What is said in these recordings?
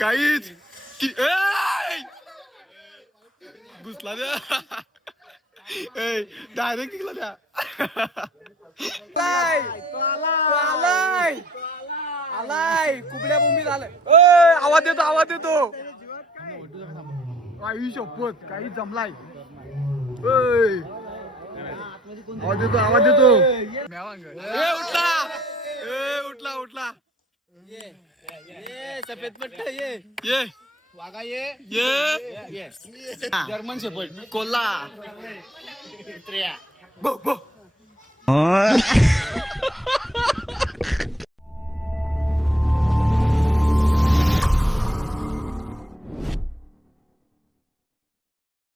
काहीच घुसला द्या डायरेक्ट निघला द्या. आलाय कुबड्या बोंबी झालाय. आवाज देतो काही शपथ काही जमलाय. आवाज देतो उठला सफेद पट्टा ये वागा ये जर्मन शेपर्ड कोल्हा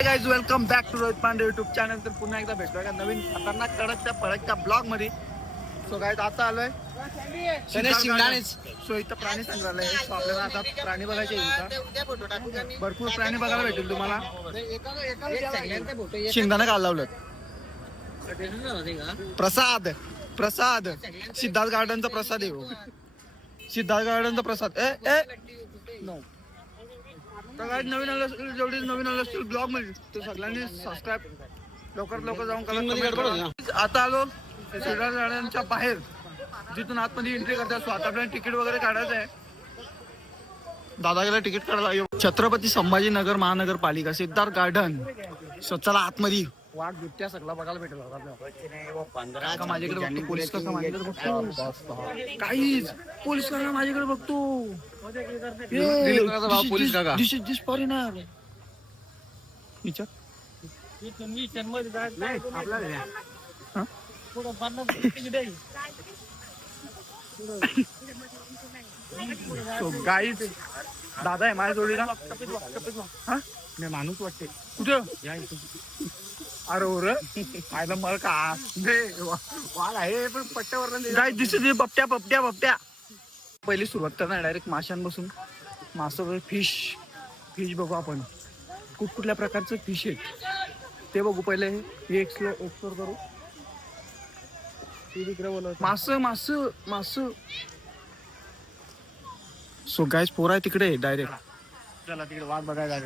guys welcome back to Rohit Pandey YouTube channel. तर पुन्हा एकदा भेटतोय का नवीन खतरनाक तडकच्या ब्लॉग मध्ये. सो गाइज आता आलोय सो इथं प्राणी संग्रहालय. सो आपल्याला आता प्राणी बघायचे भरपूर प्राणी बघायला भेटेल तुम्हाला. शिंगदाणा काल लावलं. प्रसाद सिद्धार्थ गार्डनचा प्रसाद आहे. सिद्धार्थ गार्डनचा प्रसाद तर काय नवीन आलं असेल जेवढी नवीन आलं असतील ब्लॉग मध्ये तर सगळ्यांनी सबस्क्राईब लवकर जाऊन करा. आता आलो सिद्धार्थ गार्डनच्या बाहेर जिथून आतमध्ये एंट्री करतात. सो आता आपल्याला तिकीट वगैरे काढायचं आहे. दादा गेला तिकीट काढायला. छत्रपती संभाजीनगर महानगरपालिका सिद्धार्थ गार्डन. सो चला आतमध्ये. वाघ बिबट्या सगळा बघायला भेटेल. माझ्याकडे बघतो पोलीस कसा माझ्याकडे बघतो. काहीच पोलीस कसा माझ्याकडे बघतो. पोलीस काका दिस फॉरेनर सो गाईज दादा आहे माझ्या जोडीला. मी माणूस वाटते कुठं अरे ओर आयला मला का वाघ आहे पण पट्ट्यावर गाईज दिसत बपट्या. पहिली सुरुवात करणार डायरेक्ट माशांपासून. मासं फिश बघू आपण कुठल्या प्रकारचं फिश आहे ते बघू. पहिले हे एक्सप्लोर करू. मास सो गाईज पोरा आहे तिकडे डायरेक्ट. चला तिकडे वाघ बघायला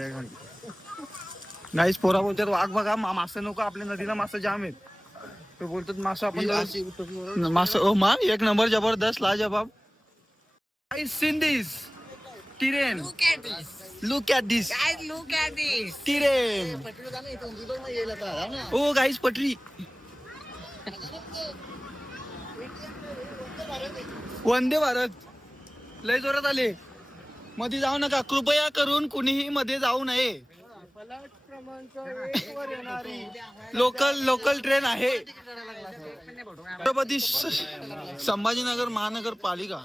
गाईज पोरा बोलतात वाघ बघा मासं नको आपल्या नदीला मासं जाम आहेत. ते बोलतात मासं आपण मासं एक नंबर जबरदस्त लाजवाब. Guys, seen this terrain. Look at this. Guys, look at this. Terrain. Oh guys, पटरी. वंदे भारत लय जोरात आले. मध्ये जाऊ नका कृपया करून कुणीही मध्ये जाऊ नये. लोकल ट्रेन आहे. छत्रपती संभाजीनगर महानगरपालिका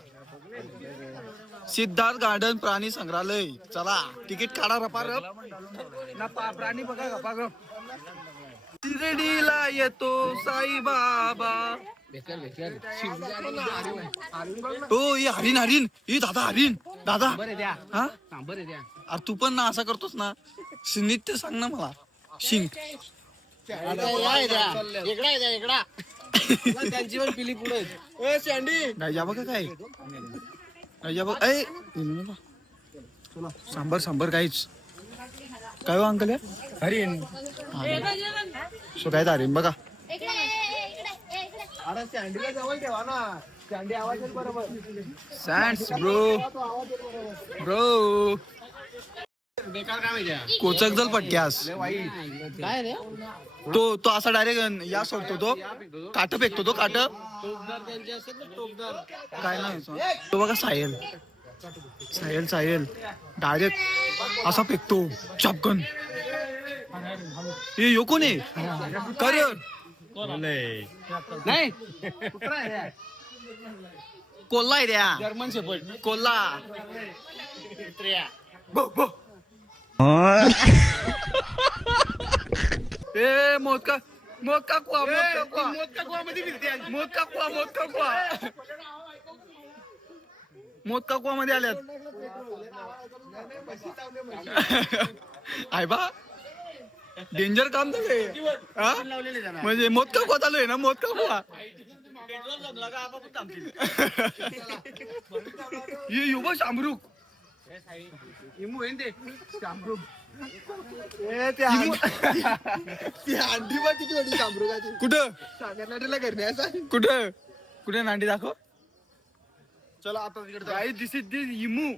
सिद्धार्थ गार्डन प्राणी संग्रहालय. चला तिकीट काढा रपारप. प्राणी बघा गपागप. शिर्डीला येतो साई बाबा. हो ये हरिण ही दादा हरिण दादा. हा अरे तू पण ना असा करतोस ना. नित्य सांग ना मला शिंग त्यांची पण पिली पुढे गायजा बघा काय गायजा बघ. सांबर काहीच काय हो अंकल हरिण. सो काय हरिण बघा. सँड्स ब्रो कोचक जल पटक्यास. तो असा डायरेक्ट या सोडतो. तो काट फेकतो. तो काट काय नाही तो बघा. सायल डायरेक्ट असा फेकतो चपकन. हे यो कोण आहे कर नाही कोल्हा आहे द्या जर्मन शेपर्ड कोल्हा. ए मोदका कुवा मध्ये आल्यात. आहे बा डेंजर काम झालंय. म्हणजे मोदका कुवा चालू आहे ना. मोदका कुवा ये यो बघ शामरुख ती अंडी बघ किती मोठी शामरुखाची. कुठं कर्नाटकला करण्याचा. कुठं कुठे नांडी दाखव. चला आता तिकडे काय दिस इज दिस इमू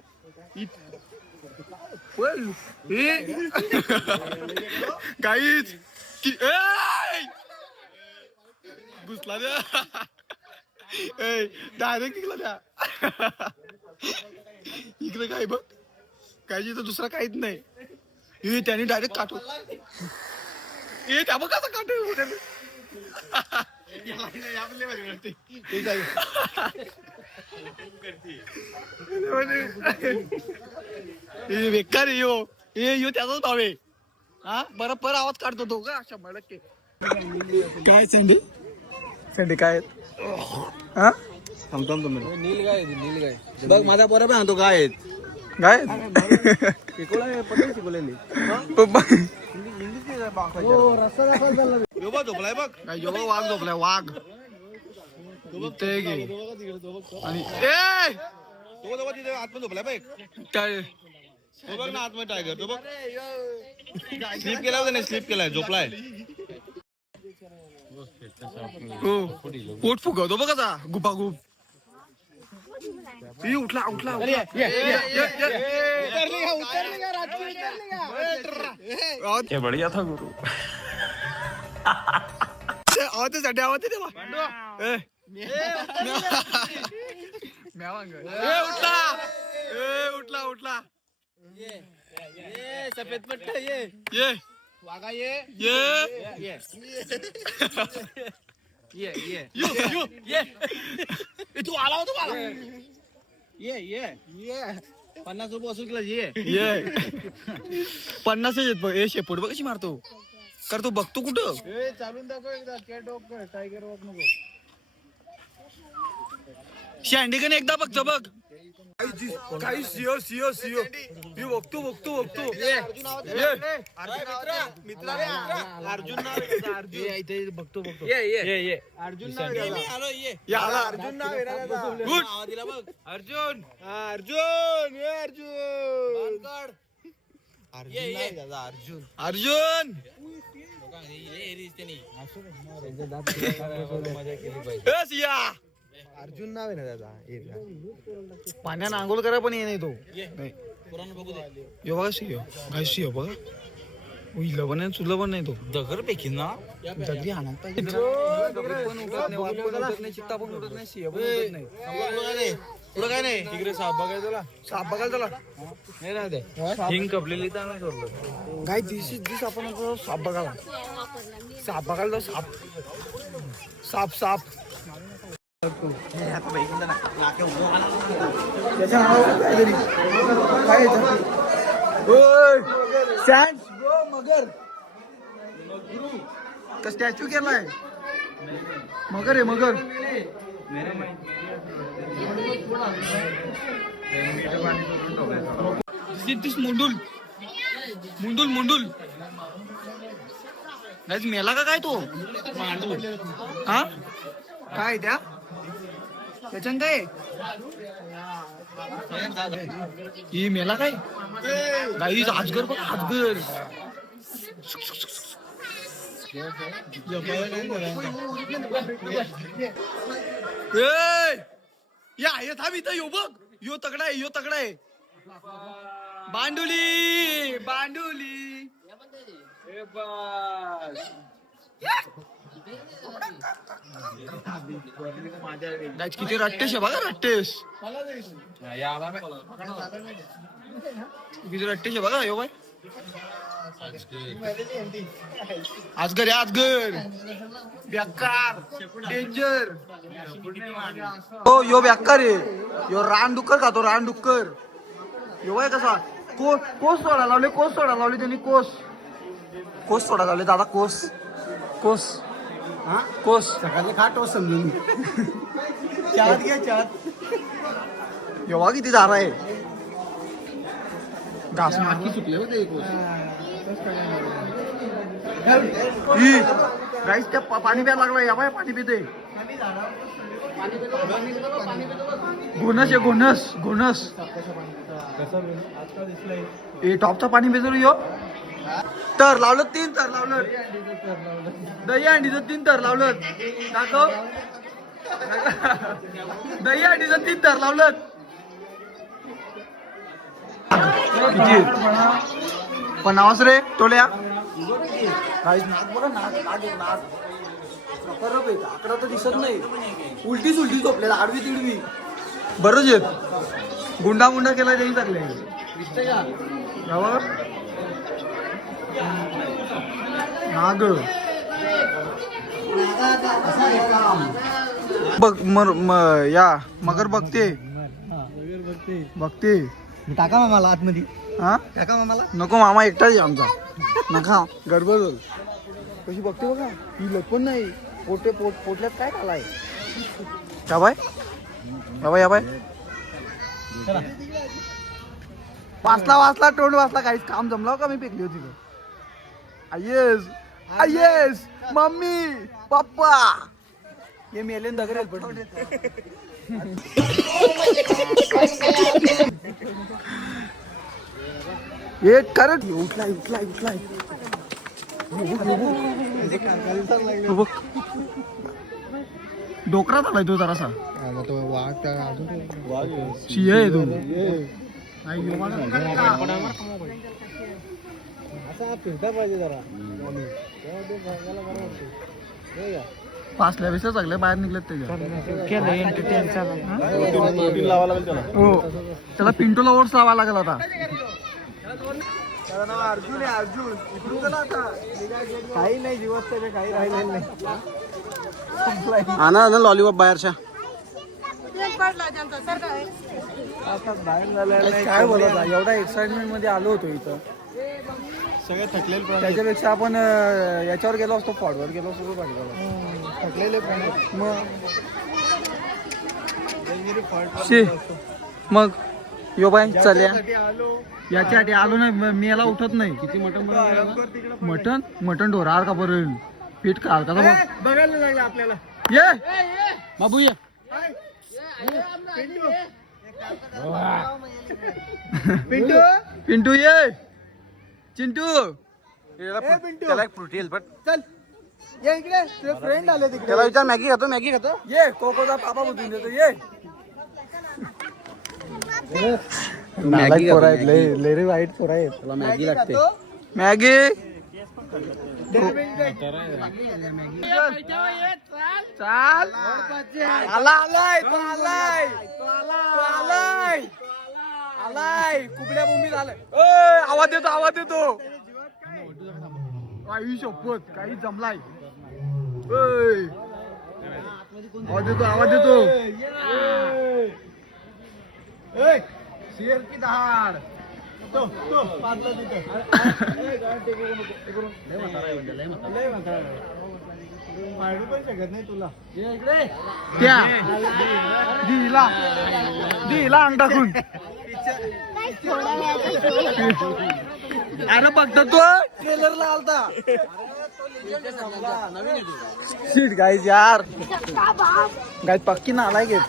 काहीच घुसला द्या डायरेक्ट निघला द्या. इकडे काय बघ काय तर दुसरा काहीच नाही. हे त्याने डायरेक्ट काटू हे त्या बघ कसं काटू बेकार यो यो त्याचाच भाव आहे. हा बरोबर आवाज काढतो तो का 100%. काय संडी संडी काय हा थांबतो तुम्ही. नील गाय बघ माझा पोरा पण आणतो गाय आहेत. काय शिकवलेली झोपलाय बघ. काय यो बघ वाघ झोपलाय वाघ इथे गे आणि ए तो तिथे आतमध्ये झोपलाय बघ. काय तो बघ ना आतमध्ये टायगर. तो बघ स्लीप केला होता नाही. स्लीप केलाय झोपलाय. हो पोट फुगवतो बघ कसा गुपा गुप. उठला उठला ये बढ़िया था गुरु. आवाज साठी आवाज तेव्हा उठला उठला सफेद पट्टा ये ये वागा ये ये तू आला होता मला. ये 50 रुपये वसूल केला ये. ये 50 हे शेपूट बघ कशी मारतो करतो बघतो कुठं. चालून दाखव एकदा कॅट वॉक कर टायगर वॉक नको. शँडी कन एकदा बघतो बघ काही सिओ सिओ सिओ मी बघतो बघतो बघतो अर्जुन बघतो ये अर्जुन आला अर्जुन नाव दिला बघ. अर्जुन अर्जुन अर्जुन सिया अर्जुन नाव आहे ना त्याचा. पाण्यानं आंघोळ करा पण ये नाही तो यो बघा सिओ काय सिओ बघा लवण आहे चुलवण नाही तो दगर पेकी ना दगडी आणायला पाहिजे. पण उठत नाही वाघ पण उठत नाही चित्ता पण उठत नाही सिंह पण उठत नाही. पुढं काय नाही. तिकडे साप बघाय तुला साप बघायला चला नाही ना ते हिंग कपलेली तर नाही सोडलं. काय दिस आपण आता साप बघायला जाऊ. साप साप त्याच्या नावावर काहीतरी काय मगर का स्टॅच्यू केलाय. मगर आहे मगर. दिस मुंडुल मुंडुल मुंडुल मेला का काय तो हा काय त्या त्याच्यान काय ही मेला काय गाईज आजगर बघ आजगर. या हे थांब इथं यो बघ यो तगडा आहे यो तगडा आहे. बांडुली बांडुली किती रट्टेश आहे बघा रट्टेश किती रट्टेश आहे बघा यो बाय. आजगर आजगर बेकार डेंजर. हो यो बेकार आहे यो रानडुक्कर खातो रानडुक्कर. यो बाय कसा कोस सोडा लावले कोस सोडा लावले त्यांनी कोस सोडा लावले दादा कोस कोस हा कोस सकाळचे खाटो समजून चात घ्या चात. योवा किती झाला आहे घास मारकी सुटले होते गाईस त्या पाणी प्यायला लागला या बाय पाणी पिते. घोणस आहे घोणस ए टॉपचा पाणी बेजर यो तर लावलं 3 तर लावलं दही अंडीचं 3 तर लावलं दाखव दही अंडीचं 3 तर लावलं किती पण आवाज रे टोल्या काहीच नाक बघा नाक आकडा तर दिसत नाही उलटी सुलटी झोपलेला आडवी तिडवी बरंच येत गुंडा केला तेही चांगले नाग बघ या मगर बघते टाका मामाला आतमध्ये हा टाका मामाला नको मामा एकटाच आहे आमचा नका गडबड कशी बघते बघा ही लपण नाही पोटल्यात काय खालाय या बाय वाचला तोंड वाचला काहीच काम जमलं का मी पेकली होती आयेस मम्मी पप्पा हे मेले दगड एक करत उठलाय डोकरात आलाय तो जरासा शिय आहे तू फिरता पाहिजे जरा पाचल्यापेक्षा सगळे बाहेर निघलेत त्याच्या हो त्याला पिंटूला ओट्स लावा लागेल आता अर्जुन आहे अर्जुन इकडून चला आता काही नाही दिवस त्याचे काही राहिलेलं नाही आणा ना लॉलीपॉप बाहेरच्या काय बोलत एवढा एक्साइटमेंट मध्ये आलो होतो इथं सगळे थकलेले त्याच्यापेक्षा आपण याच्यावर गेलो असतो फॉडवर गेलो असतो थकलेले मग यो बाय चालया याच्यासाठी आलो नाही मी याला उठत नाही किती मटन ढोरार का बरं पीठ का हलका बघायला लागलं आपल्याला ये बाबू ये पिंटू ये चिंटू त्याला एक फ्रुटी हेल्पट चल ये इकडे तुझे फ्रेंड आले तिकडे त्याला विचार मॅगी खातो ये कोकोचा पापा बुद्धून देतो ये मॅगी लय वाईट पोर आहेत त्याला मॅगी लागते मॅगी चाल आलाय कुबड्या भूमी झालाय आवाज देतो आई शपथ काही जमलाय आवाज देतो शेर की दहाड त्या दिला अंग टाकून अरे बघता तो ट्रेलरला आलता सीट गाईज यार गाईज पक्की ना आलाय घेत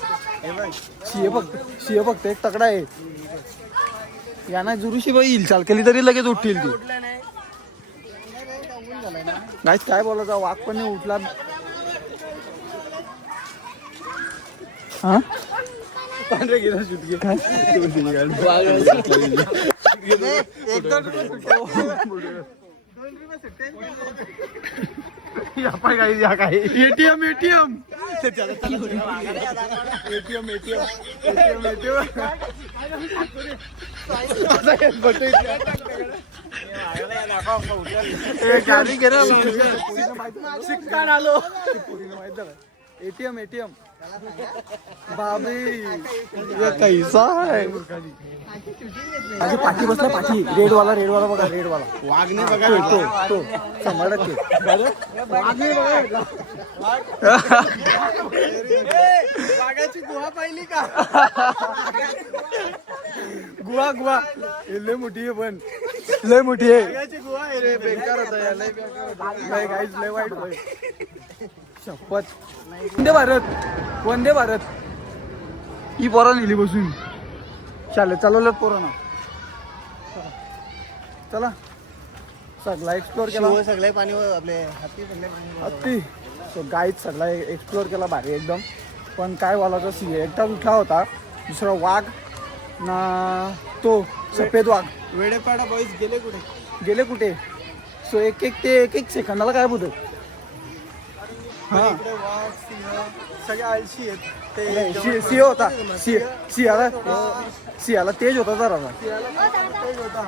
शिय फक्त एक तकडा आहे यांना जुरुशी बाई येईल चाल केली तरी लगेच उठतील ती गाईज काय बोलायचा वाघ पण नाही उठला हा पांढरे गेला सुटके एटीएम एटीएम बाबी कैसा है माझी पाठी बसला पाठी रेडवाला बघा रेडवाला वाघ नाही बघा तो 100% वाघाची गुहा पाहिली का गुहा लय मोठी आहे पण लय मोठी आहे गुहा आहे रे बेकार होता लय बेकार होता लय वाईट शपथ वंदे भारत वंदे भारत ही पोरा नेली बसून शाळेत चालवलं पोरांना चला सगळा एक्सप्लोर केला सगळे पाणी आपले अति सो गाईड सगळा एक्सप्लोर केला भारी एकदम पण काय बोलायचं सिंह एकटाच उठला होता दुसरा वाघ ना तो सफेद वाघ वेडेपाडा बॉईज गेले कुठे सो एक एक सेकंदाला काय होतं हा इकडे वाघ सिंह सगळे आळशी आहेत नाही, ते सिंह होता सिंहाला तेज होता जरा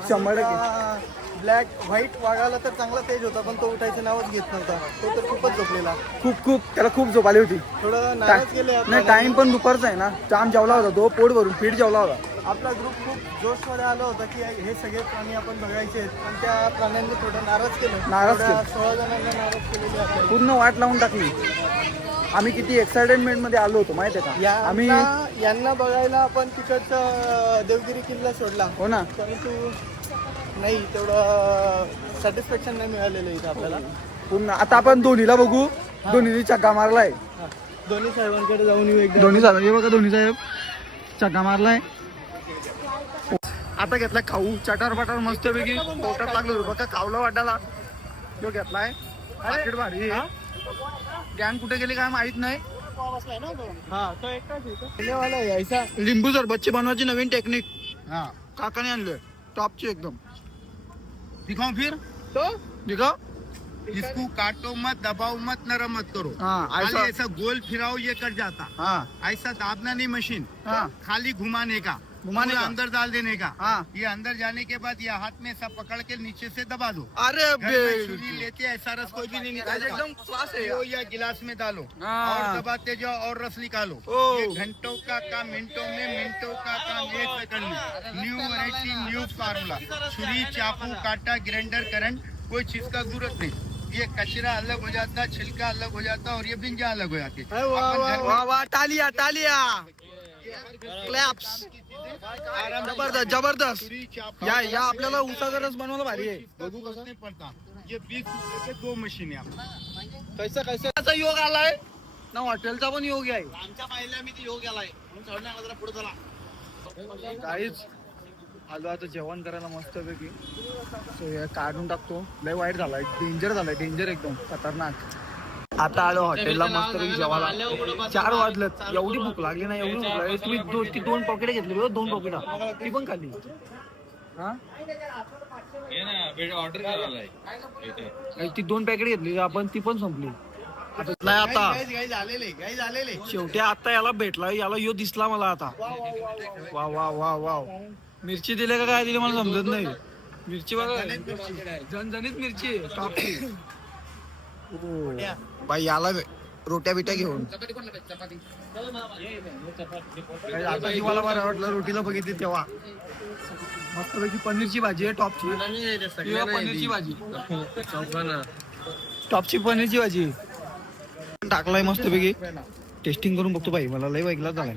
100% ब्लॅक व्हाईट वाघाला तर चांगला तेज होता पण तो उठायचं नावच घेत नव्हता तो तर खूपच झोपलेला खूप त्याला खूप झोप आली होती थोडं नाराज गेले नाही टाइम पण दुपारचा आहे ना जाम जेवला होता तो पोट भरून पीठ जेवला होता आपला ग्रुप खूप जोशमध्ये आला होता की हे सगळे प्राणी आपण बघायचे आहेत पण त्या प्राण्यांनी थोडं नाराज केलं नाराज केलं. 16 जणांना नाराज केलेले आपल्याला पूर्ण वाट लावून टाकली आम्ही किती एक्साइटमेंट मध्ये आलो होतो माहिती आहे का आम्ही यांना बघायला आपण तिकडचा देवगिरी किल्ला सोडला हो ना परंतु नाही तेवढं सॅटिस्फॅक्शन नाही मिळालेलं इथं आपल्याला पूर्ण आता आपण धोनीला बघू धोनीने चक्का मारलाय दोन्ही साहेबांकडे जाऊन येऊ एकदा धोनी साहेब हे बघा धोनी साहेब चक्का मारलाय आता घेतलाय खाऊ चटार पटार मस्त पैकी पोटात लागलो बघा खावला वाटायला तो घेतलाय पाकिट भारी गॅन कुठे गेली काय माहित नाही हा तो एकटाच आहे यायचा लिंबू सरबतची बनवायची नवीन टेक्निक काकाने आणलं टॉपची एकदम दिखाऊ फिर तो दिखाओ इसको काटो मत, दबाओ मत, नरम मत करो। हाँ, खाली ऐसा ऐसा गोल फिराओ ये कर जाता। हाँ ऐसा दाबना नहीं मशीन, हाँ खाली घुमाने का घुमाने का। अंदर डाल देने का। हाँ। ये अंदर जाने के बाद ये हाथ में सब पकड़ के नीचे से दबा दो। अरे घर में छुरी लेते ऐसा रस कोई भी नहीं निकालता। एकदम क्लास है यो या गिलास में डालो हाँ। और दबाते जाओ और रस निकालो। ओ। ये घंटों का काम मिनटों में, मिनटों का काम 1 सेकंड में। New variety, new formula. छुरी, चाकू, कांटा, ग्राइंडर, करंट, कोई चीज का जरूरत नहीं। ये कचरा अलग हो जाता, छिलका अलग हो जाता और ये बिंजा अलग हो जाती। वाह, वाह, अपन घर में वाह वाह तालिया तालिया क्लॅप्स जबरदस्त जबरदस्त छुरी, चाकू, या आपल्याला उसाचा रस बनवायला भारी आहे बघू कसं नाही पडता। ये 20 रुपए के 2 मशीन है। कैसा कैसा त्याचा योग आलाय ना हॉटेलचा पण योग आहे आमच्या पाहिल्या मी योग गेलाय म्हणून सोडण्याला जरा पुढे चला काहीच आलो आता जेवण करायला मस्त पैकी सो हे काढून टाकतो लय वाईट झालाय डेंजर एकदम खतरनाक आता आलो हॉटेलला मस्त पैकी जेवायला 4 वाजलेत एवढी भूक लागली ना एवढी भूक लागली तुम्ही 2 पॉकेट घेतली 2 पॉकेट ती पण खाल्ली हा ती 2 पॅकेट घेतली आपण ती पण संपली आता गाई झालेले शेवटी आता याला भेटला याला यो दिसला मला आता वा वा वा वा मिरची दिले का काय दिली मला समजत नाही मिरची बघा झणझणीत मिरची टॉपची बाई याला रोट्या बिट्या घेऊन आता जी मला बरं वाटलं रोटीला बघितली तेव्हा मस्तपैकी पनीरची भाजी आहे टॉपची पनीरची भाजी टॉपची पनीरची भाजी टाकलाय मस्तपैकी टेस्टिंग करून बघतो बाई मला लय वेगळा झालाय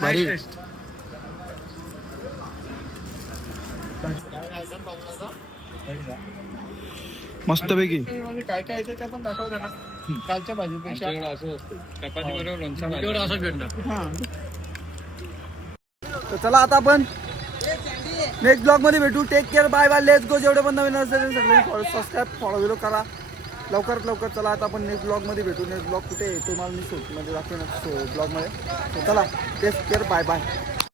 भारी मस्त पैकी काय काय ते पण दाखवतो ना कालच्या भाजीपेक्षा तर चला आता आपण नेक्स्ट ब्लॉग मध्ये भेटू take care bye bye let's go जेवढे पण नवीन असेल सगळे सबस्क्राईब फॉलो करा लवकरात लवकर चला आता आपण नेक्स्ट ब्लॉग मध्ये भेटू नेक्स्ट ब्लॉग कुठे तुम्हाला मी शूट मध्ये दाखवेन ब्लॉग मध्ये चला टेक केअर बाय बाय